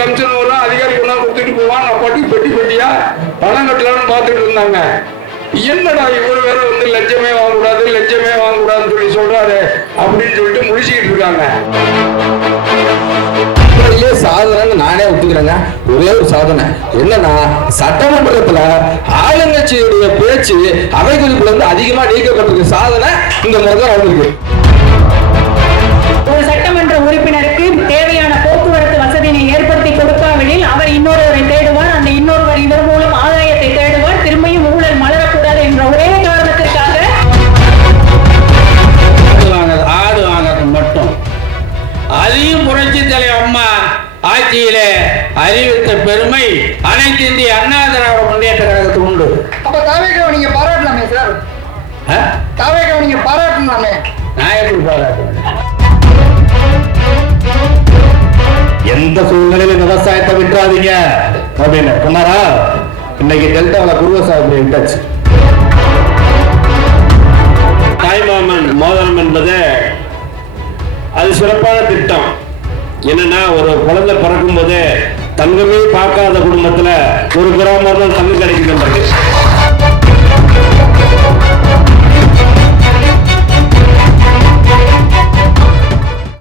Commission வரும், அதிகாரி கொண்டாந்து கொடுத்துட்டு போவான். நான் பாட்டுக்கு பெட்டி பெட்டியா பணம் கட்டலாம்னு பார்த்துட்டு இருந்தாங்க. என்னடா இவர் வேற வந்து லட்சமே வாங்கக்கூடாதுன்னு சொல்லி சொல்றாரு அப்படின்னு சொல்லிட்டு முடிச்சுக்கிட்டு இருக்காங்க. சாதனை நானே ஒத்துக்கிறேங்க. ஒரே ஒரு சாதனை என்னன்னா, சட்டமன்றத்துல ஆளுங்கட்சியுடைய பேச்சு அவை குறிப்புல இருந்து அதிகமா நீக்கப்பட்டிருக்க சாதனை இந்த முறை தான் வந்திருக்கு. ஒரு சட்டமன்ற உறுப்பினருக்கு தேவையான போக்குவரத்து வசதியை ஏற்படுத்தி கொடுக்காவிடில் அவர் இன்னொருவரை தேடுவார், அந்த இன்னொருவர் இதன் மூலம் ஆதாயத்தை தேடுவார், திரும்பியும் ஊழல் மலரக்கூடாது என்ற ஒரே காரணத்திற்காக ஆடு வாங்க மட்டும் அதையும் புரட்சி தலைவர் அம்மா ஆட்சியிலே அறிவித்த பெருமை அனைத்து இந்திய அண்ணா திராவிட முன்னேற்ற கழகத்துக்கு உண்டு. அப்ப தாவேக்காவை நீங்க பாராட்டலாமே சார்? தாவேக்காவை நீங்க பாராட்டலாமே? நான் எப்படி பாராட்டுவேன்? எந்த சூழ்நிலையில விவசாயத்தை விட்டுறாதீங்க அப்படின்னு சொன்னாரா? இன்னைக்கு டெல்டாவில் குருவசாமி விட்டாச்சு. தாய்மாமன் மோதிரம் என்பது அது சிறப்பான திட்டம். என்னன்னா, ஒரு குழந்தை பிறக்கும் போது தங்கமே பார்க்காத குடும்பத்துல ஒரு கிராமம் தான் தங்கம் கிடைக்கின்றது.